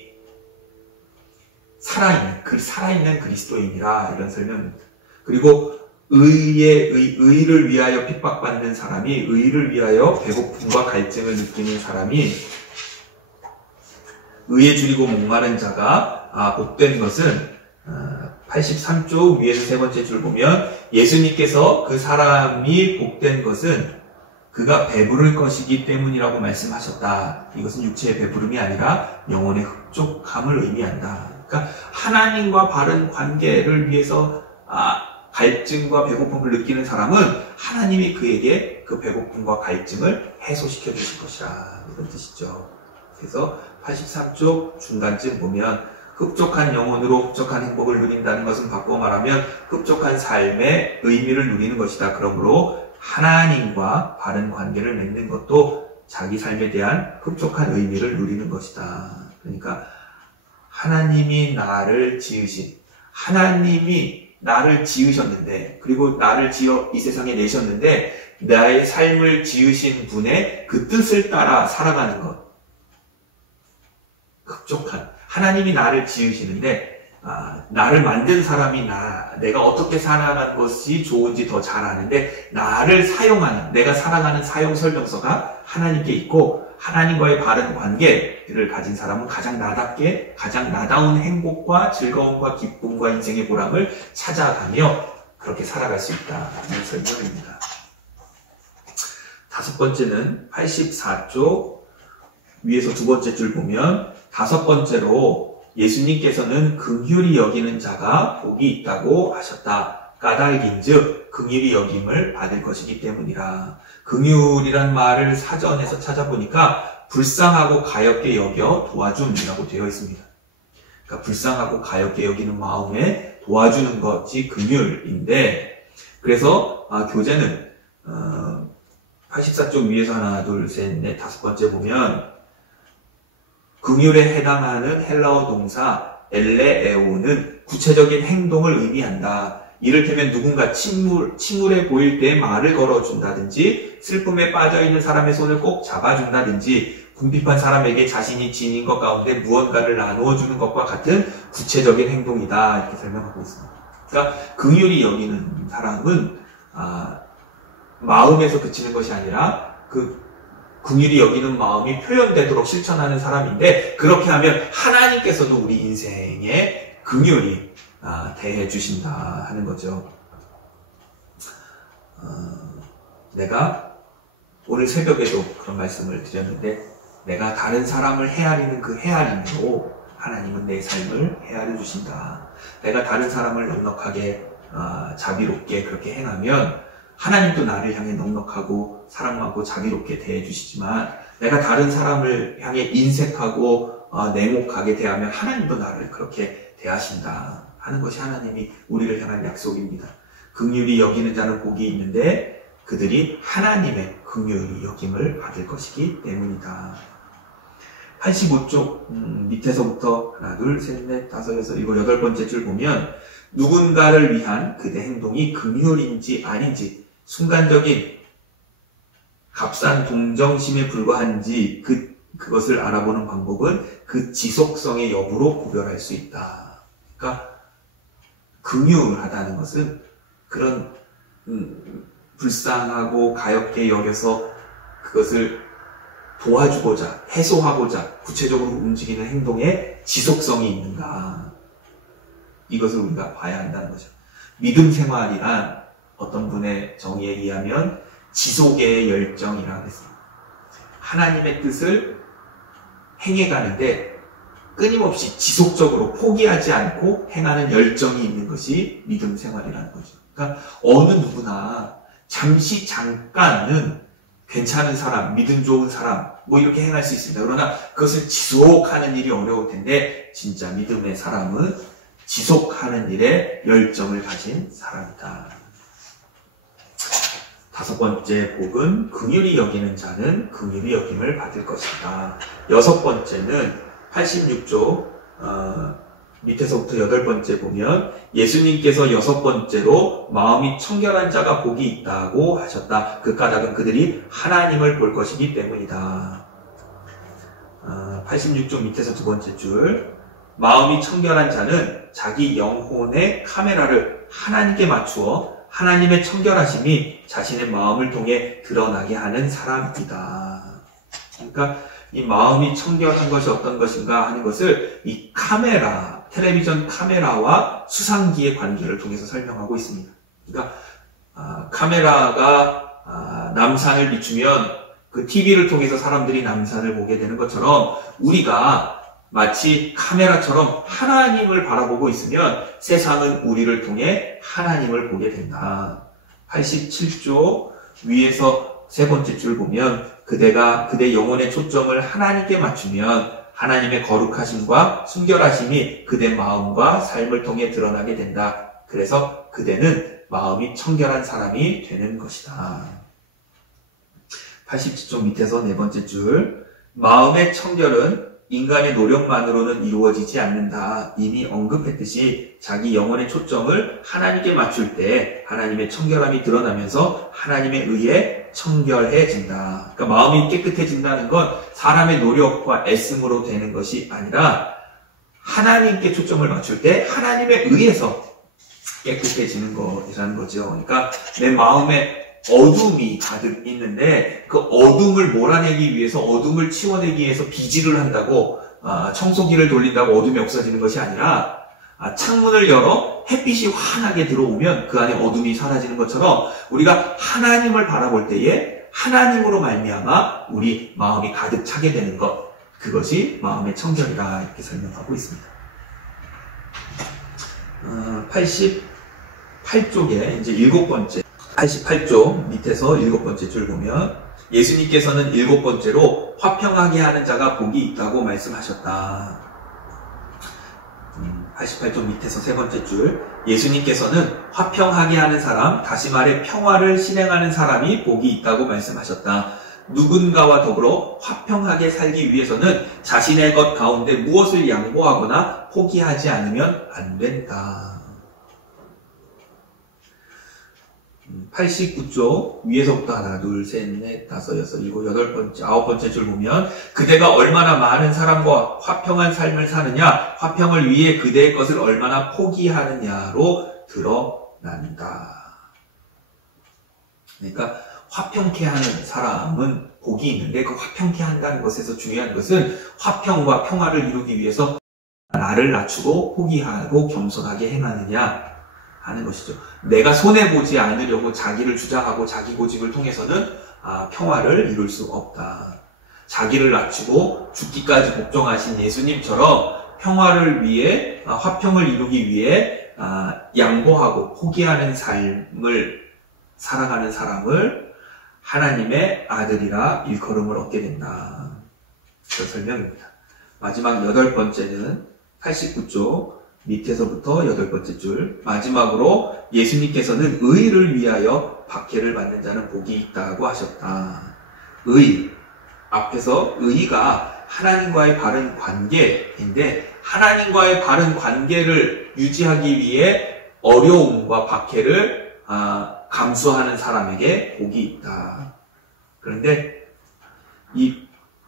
살아있는 그리스도인이라 이런 설명입니다. 그리고 의를 위하여 핍박받는 사람이, 의를 위하여 배고픔과 갈증을 느끼는 사람이, 의에 줄이고 목마른 자가 복된 것은 83쪽 위에서 세 번째 줄 보면 예수님께서 그 사람이 복된 것은 그가 배부를 것이기 때문이라고 말씀하셨다. 이것은 육체의 배부름이 아니라 영혼의 흡족함을 의미한다. 그러니까 하나님과 바른 관계를 위해서 갈증과 배고픔을 느끼는 사람은 하나님이 그에게 그 배고픔과 갈증을 해소시켜 주실 것이라 이런 뜻이죠. 그래서 83쪽 중간쯤 보면 흡족한 영혼으로 흡족한 행복을 누린다는 것은 바꿔 말하면 흡족한 삶의 의미를 누리는 것이다. 그러므로 하나님과 바른 관계를 맺는 것도 자기 삶에 대한 흡족한 의미를 누리는 것이다. 그러니까 하나님이 나를 지으셨는데, 그리고 나를 지어 이 세상에 내셨는데 나의 삶을 지으신 분의 그 뜻을 따라 살아가는 것. 흡족한. 하나님이 나를 지으시는데 나를 만든 사람이 내가 어떻게 살아가는 것이 좋은지 더 잘 아는데 나를 사용하는, 내가 살아가는 사용 설명서가 하나님께 있고 하나님과의 바른 관계를 가진 사람은 가장 나답게, 가장 나다운 행복과 즐거움과 기쁨과 인생의 보람을 찾아가며 그렇게 살아갈 수 있다. 이런 설명입니다. 다섯 번째는 84쪽 위에서 두 번째 줄 보면 다섯 번째로 예수님께서는 긍휼히 여기는 자가 복이 있다고 하셨다. 까닭인즉 긍휼히 여김을 받을 것이기 때문이라. 긍휼이란 말을 사전에서 찾아보니까 불쌍하고 가엾게 여겨 도와줌이라고 되어 있습니다. 그러니까 불쌍하고 가엾게 여기는 마음에 도와주는 것이 긍휼인데, 그래서 교재는 84쪽 위에서 하나, 둘, 셋, 넷, 다섯 번째 보면 긍휼에 해당하는 헬라어 동사 엘레에오는 구체적인 행동을 의미한다. 이를테면 누군가 침울해 보일 때 말을 걸어준다든지, 슬픔에 빠져있는 사람의 손을 꼭 잡아준다든지, 궁핍한 사람에게 자신이 지닌 것 가운데 무언가를 나누어주는 것과 같은 구체적인 행동이다. 이렇게 설명하고 있습니다. 그러니까 긍휼히 여기는 사람은 마음에서 그치는 것이 아니라 그 긍휼히 여기는 마음이 표현되도록 실천하는 사람인데, 그렇게 하면 하나님께서도 우리 인생에 긍휼히 대해 주신다 하는 거죠. 내가 오늘 새벽에도 그런 말씀을 드렸는데, 내가 다른 사람을 헤아리는 그 헤아림으로 하나님은 내 삶을 헤아려 주신다. 내가 다른 사람을 넉넉하게 자비롭게 그렇게 행하면 하나님도 나를 향해 넉넉하고 사랑하고 자비롭게 대해 주시지만, 내가 다른 사람을 향해 인색하고 냉혹하게 대하면 하나님도 나를 그렇게 대하신다 하는 것이 하나님이 우리를 향한 약속입니다. 긍휼히 여기는 자는 복이 있는데 그들이 하나님의 긍휼히 여김을 받을 것이기 때문이다. 85쪽 밑에서부터 하나, 둘, 셋, 넷, 다섯, 여섯, 일곱, 여덟 번째 줄 보면, 누군가를 위한 그대 행동이 긍휼인지 아닌지, 순간적인 값싼 동정심에 불과한지 그것을 알아보는 방법은 그 지속성의 여부로 구별할 수 있다. 그러니까 긍휼하다는 것은 그런 불쌍하고 가엽게 여겨서 그것을 도와주고자, 해소하고자 구체적으로 움직이는 행동에 지속성이 있는가, 이것을 우리가 봐야 한다는 거죠. 믿음 생활이란 어떤 분의 정의에 의하면 지속의 열정이라고 했습니다. 하나님의 뜻을 행해가는데 끊임없이 지속적으로 포기하지 않고 행하는 열정이 있는 것이 믿음 생활이라는 거죠. 그러니까 어느 누구나 잠깐은 괜찮은 사람, 믿음 좋은 사람, 이렇게 행할 수 있습니다. 그러나 그것을 지속하는 일이 어려울 텐데, 진짜 믿음의 사람은 지속하는 일에 열정을 가진 사람이다. 다섯 번째 복은 긍휼히 여기는 자는 긍휼히 여김을 받을 것이다. 여섯 번째는 86조 밑에서부터 여덟 번째 보면, 예수님께서 여섯 번째로 마음이 청결한 자가 복이 있다고 하셨다. 그 까닭은 그들이 하나님을 볼 것이기 때문이다. 86조 밑에서 두 번째 줄, 마음이 청결한 자는 자기 영혼의 카메라를 하나님께 맞추어 하나님의 청결하심이 자신의 마음을 통해 드러나게 하는 사람이다. 그러니까 이 마음이 청결한 것이 어떤 것인가 하는 것을 이 카메라, 텔레비전 카메라와 수상기의 관계를 통해서 설명하고 있습니다. 그러니까 카메라가 남산을 비추면 그 TV를 통해서 사람들이 남산을 보게 되는 것처럼, 우리가 마치 카메라처럼 하나님을 바라보고 있으면 세상은 우리를 통해 하나님을 보게 된다. 87조 위에서 세 번째 줄 보면, 그대가 그대 영혼의 초점을 하나님께 맞추면 하나님의 거룩하심과 순결하심이 그대 마음과 삶을 통해 드러나게 된다. 그래서 그대는 마음이 청결한 사람이 되는 것이다. 87쪽 밑에서 네 번째 줄, 마음의 청결은 인간의 노력만으로는 이루어지지 않는다. 이미 언급했듯이 자기 영혼의 초점을 하나님께 맞출 때 하나님의 청결함이 드러나면서 하나님에 의해 청결해진다. 그러니까 마음이 깨끗해진다는 건 사람의 노력과 애씀으로 되는 것이 아니라 하나님께 초점을 맞출 때 하나님에 의해서 깨끗해지는 것이라는 거죠. 그러니까 내 마음에 어둠이 가득 있는데 그 어둠을 몰아내기 위해서, 어둠을 치워내기 위해서 비질을 한다고, 청소기를 돌린다고 어둠이 없어지는 것이 아니라, 창문을 열어 햇빛이 환하게 들어오면 그 안에 어둠이 사라지는 것처럼, 우리가 하나님을 바라볼 때에 하나님으로 말미암아 우리 마음이 가득 차게 되는 것, 그것이 마음의 청결이다. 이렇게 설명하고 있습니다. 88쪽에 이제 일곱 번째, 88쪽 밑에서 일곱 번째 줄 보면, 예수님께서는 일곱 번째로 화평하게 하는 자가 복이 있다고 말씀하셨다. 88쪽 밑에서 세 번째 줄, 예수님께서는 화평하게 하는 사람, 다시 말해 평화를 실행하는 사람이 복이 있다고 말씀하셨다. 누군가와 더불어 화평하게 살기 위해서는 자신의 것 가운데 무엇을 양보하거나 포기하지 않으면 안 된다. 89쪽 위에서부터 하나, 둘, 셋, 넷, 다섯, 여섯, 일곱, 여덟 번째, 아홉 번째 줄 보면 그대가 얼마나 많은 사람과 화평한 삶을 사느냐, 화평을 위해 그대의 것을 얼마나 포기하느냐로 드러난다. 그러니까 화평케 하는 사람은 복이 있는데 그 화평케 한다는 것에서 중요한 것은 화평과 평화를 이루기 위해서 나를 낮추고 포기하고 겸손하게 행하느냐 하는 것이죠. 내가 손해보지 않으려고 자기를 주장하고 자기 고집을 통해서는 평화를 이룰 수 없다. 자기를 낮추고 죽기까지 복종하신 예수님처럼 평화를 위해, 화평을 이루기 위해 양보하고 포기하는 삶을 살아가는 사람을 하나님의 아들이라 일컬음을 얻게 된다. 그 설명입니다. 마지막 여덟 번째는 89쪽 밑에서부터 여덟 번째 줄, 마지막으로 예수님께서는 의를 위하여 박해를 받는 자는 복이 있다고 하셨다. 의, 앞에서 의가 하나님과의 바른 관계인데 하나님과의 바른 관계를 유지하기 위해 어려움과 박해를 감수하는 사람에게 복이 있다. 그런데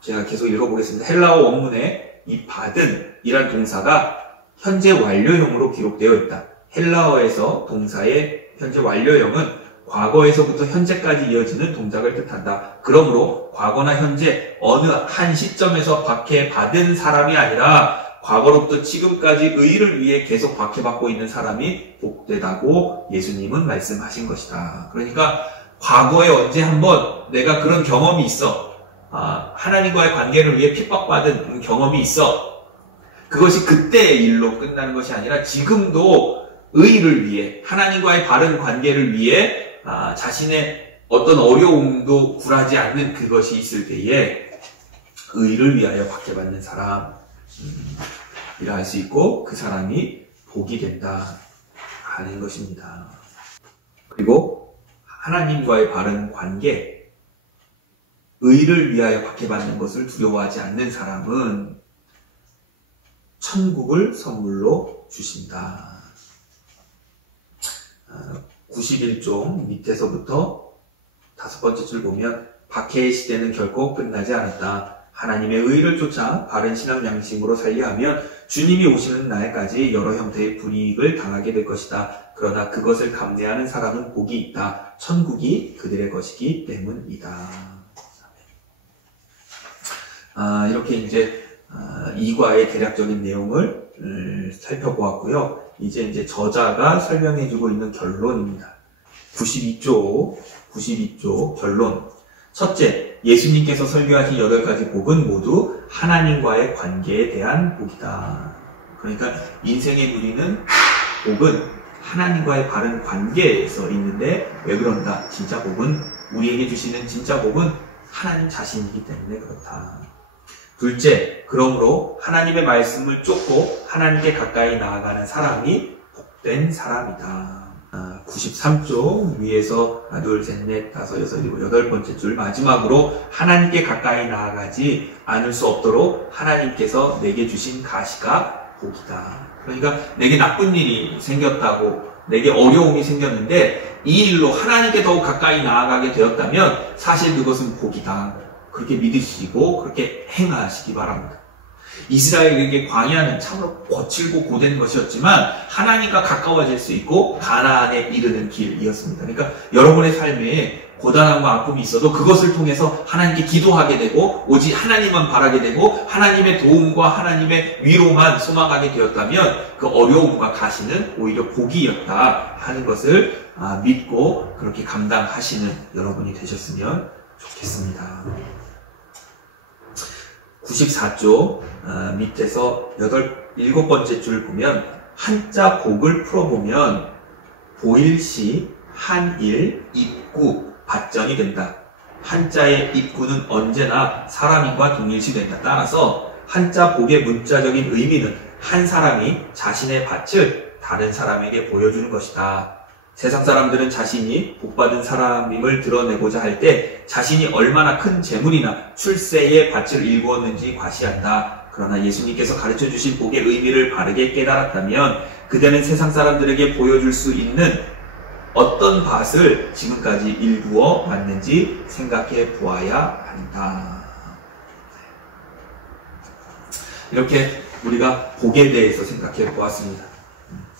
제가 계속 읽어보겠습니다. 헬라어 원문에 이 받은 이란 동사가 현재 완료형으로 기록되어 있다. 헬라어에서 동사의 현재 완료형은 과거에서부터 현재까지 이어지는 동작을 뜻한다. 그러므로 과거나 현재 어느 한 시점에서 박해받은 사람이 아니라 과거로부터 지금까지 의를 위해 계속 박해받고 있는 사람이 복되다고 예수님은 말씀하신 것이다. 그러니까 과거에 언제 한번 내가 그런 경험이 있어. 하나님과의 관계를 위해 핍박받은 경험이 있어. 그것이 그때의 일로 끝나는 것이 아니라 지금도 의를 위해, 하나님과의 바른 관계를 위해 자신의 어떤 어려움도 굴하지 않는 그것이 있을 때에 의를 위하여 박해받는 사람 이라 할 수 있고 그 사람이 복이 된다 하는 것입니다. 그리고 하나님과의 바른 관계, 의를 위하여 박해받는 것을 두려워하지 않는 사람은 천국을 선물로 주신다. 91쪽 밑에서부터 다섯 번째 줄 보면 박해의 시대는 결코 끝나지 않았다. 하나님의 의를 쫓아 바른 신앙 양심으로 살려 하면 주님이 오시는 날까지 여러 형태의 불이익을 당하게 될 것이다. 그러나 그것을 감내하는 사람은 복이 있다. 천국이 그들의 것이기 때문이다. 이렇게 이제 2과의 대략적인 내용을 살펴보았고요. 이제 저자가 설명해주고 있는 결론입니다. 92쪽 결론. 첫째, 예수님께서 설교하신 8가지 복은 모두 하나님과의 관계에 대한 복이다. 그러니까 인생의 누리는 복은 하나님과의 바른 관계에서 있는데 왜 그런가? 진짜 복은, 우리에게 주시는 진짜 복은 하나님 자신이기 때문에 그렇다. 둘째, 그러므로 하나님의 말씀을 쫓고 하나님께 가까이 나아가는 사람이 복된 사람이다. 93쪽 위에서 하나, 둘, 셋, 넷, 다섯, 여섯, 일곱, 여덟 번째 줄 마지막으로 하나님께 가까이 나아가지 않을 수 없도록 하나님께서 내게 주신 가시가 복이다. 그러니까 내게 나쁜 일이 생겼다고, 내게 어려움이 생겼는데 이 일로 하나님께 더욱 가까이 나아가게 되었다면 사실 그것은 복이다. 그렇게 믿으시고 그렇게 행하시기 바랍니다. 이스라엘에게 광야는 참으로 거칠고 고된 것이었지만 하나님과 가까워질 수 있고 가나안에 이르는 길이었습니다. 그러니까 여러분의 삶에 고단함과 아픔이 있어도 그것을 통해서 하나님께 기도하게 되고 오직 하나님만 바라게 되고 하나님의 도움과 하나님의 위로만 소망하게 되었다면 그 어려움과 가시는 오히려 복이었다 하는 것을 믿고 그렇게 감당하시는 여러분이 되셨으면 좋겠습니다. 94쪽 밑에서 7번째 줄 보면 한자 복을 풀어보면 보일시, 한일, 입구, 밭전이 된다. 한자의 입구는 언제나 사람인과 동일시 된다. 따라서 한자 복의 문자적인 의미는 한 사람이 자신의 밭을 다른 사람에게 보여주는 것이다. 세상 사람들은 자신이 복받은 사람임을 드러내고자 할 때 자신이 얼마나 큰 재물이나 출세의 밭을 일구었는지 과시한다. 그러나 예수님께서 가르쳐 주신 복의 의미를 바르게 깨달았다면 그대는 세상 사람들에게 보여줄 수 있는 어떤 밭을 지금까지 일구어 왔는지 생각해 보아야 한다. 이렇게 우리가 복에 대해서 생각해 보았습니다.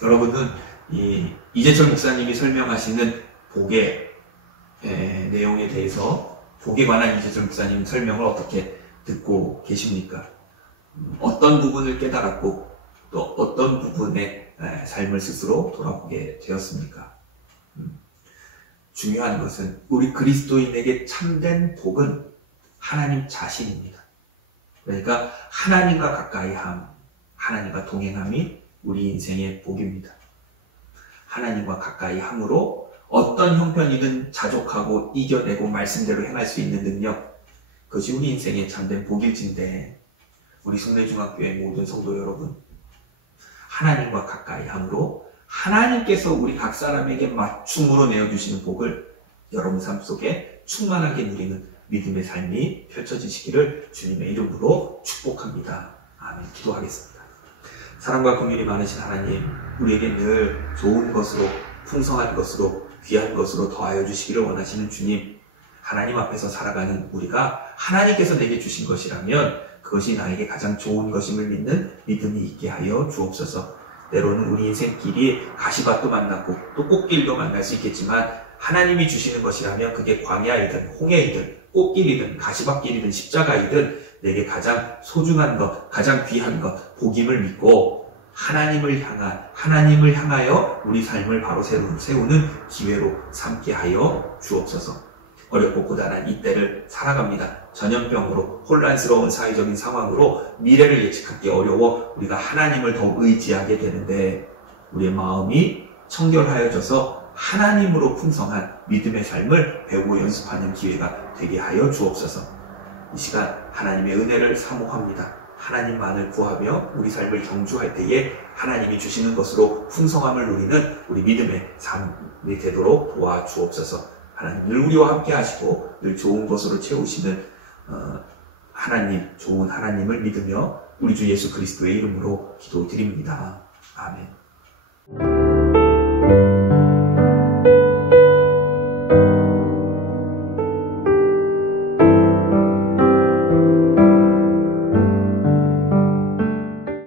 여러분은 이재철 목사님이 설명하시는 복의 내용에 대해서, 복에 관한 이재철 목사님 설명을 어떻게 듣고 계십니까? 어떤 부분을 깨달았고 또 어떤 부분의 삶을 스스로 돌아보게 되었습니까? 중요한 것은 우리 그리스도인에게 참된 복은 하나님 자신입니다. 그러니까 하나님과 가까이 함, 하나님과 동행함이 우리 인생의 복입니다. 하나님과 가까이 함으로 어떤 형편이든 자족하고 이겨내고 말씀대로 행할 수 있는 능력, 그것이 우리 인생의 참된 복일진데, 우리 순례중학교의 모든 성도 여러분, 하나님과 가까이 함으로 하나님께서 우리 각 사람에게 맞춤으로 내어주시는 복을 여러분 삶 속에 충만하게 누리는 믿음의 삶이 펼쳐지시기를 주님의 이름으로 축복합니다. 아멘. 기도하겠습니다. 사랑과 긍휼이 많으신 하나님, 우리에게 늘 좋은 것으로, 풍성한 것으로, 귀한 것으로 더하여 주시기를 원하시는 주님, 하나님 앞에서 살아가는 우리가 하나님께서 내게 주신 것이라면 그것이 나에게 가장 좋은 것임을 믿는 믿음이 있게 하여 주옵소서. 때로는 우리 인생길이 가시밭도 만나고 또 꽃길도 만날 수 있겠지만, 하나님이 주시는 것이라면 그게 광야이든 홍해이든 꽃길이든 가시밭길이든 십자가이든 내게 가장 소중한 것, 가장 귀한 것, 복임을 믿고 하나님을 향하여 우리 삶을 바로 세우는 기회로 삼게 하여 주옵소서. 어렵고 고단한 이때를 살아갑니다. 전염병으로, 혼란스러운 사회적인 상황으로 미래를 예측하기 어려워 우리가 하나님을 더 의지하게 되는데, 우리의 마음이 청결하여져서 하나님으로 풍성한 믿음의 삶을 배우고 연습하는 기회가 되게 하여 주옵소서. 이 시간 하나님의 은혜를 사모합니다. 하나님만을 구하며 우리 삶을 경주할 때에 하나님이 주시는 것으로 풍성함을 누리는 우리 믿음의 삶이 되도록 도와주옵소서. 하나님 늘 우리와 함께 하시고 늘 좋은 것으로 채우시는 하나님, 좋은 하나님을 믿으며 우리 주 예수 그리스도의 이름으로 기도드립니다. 아멘.